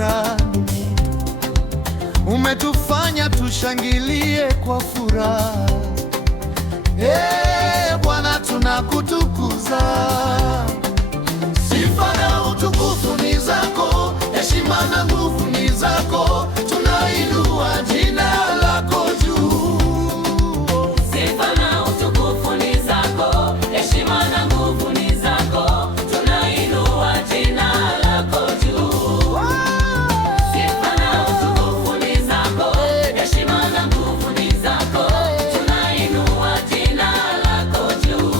shukrani, umetufanya tushangilie kwa furaha. Bwana, tunakutukuza. Sifa na utukufu ni zako, heshima na nguvu ni zako, tunainua jina lako juu. Sifa na utukufu ni zako, heshima na nguvu ni zako, tunainua jina lako juu. Sifa na utukufu ni zako, heshima na nguvu ni zako, tunainua jina lako juu.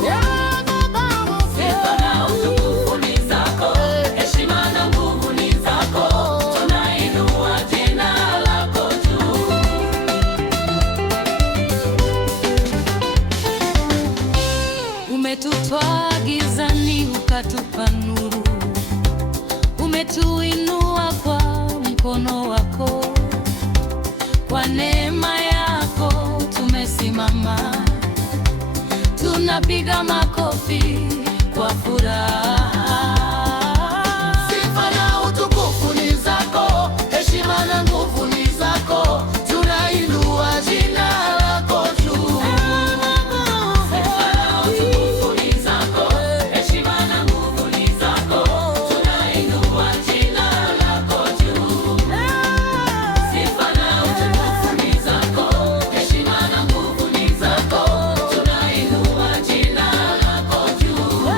Sifa na utukufu ni zako, heshima na nguvu ni zako, tunainua jina lako juu. Umetutwaa gizani ukatupa nuru, umetuinua kwa mkono wako. Kwa neema yako tumesimama, tunapiga makofi kwa furaha. Sifa na utukufu ni zako, heshima na nguvu ni zako, tunainua jina lako juu. Sifa na utukufu ni zako, heshima na nguvu ni zako, tunainua jina lako juu. Sifa na utukufu ni zako, heshima na nguvu ni zako, tunainua jina lako juu.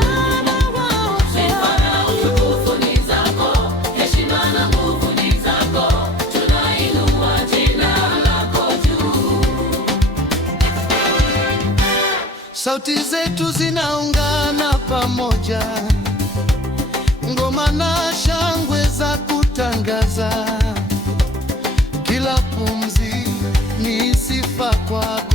Sifa na utukufu ni zako, heshima na nguvu ni zako, tunainua jina lako juu. Sauti zetu zinaungana pamoja, ngoma na shangwe za kutangaza, kila pumzi ni sifa kwako.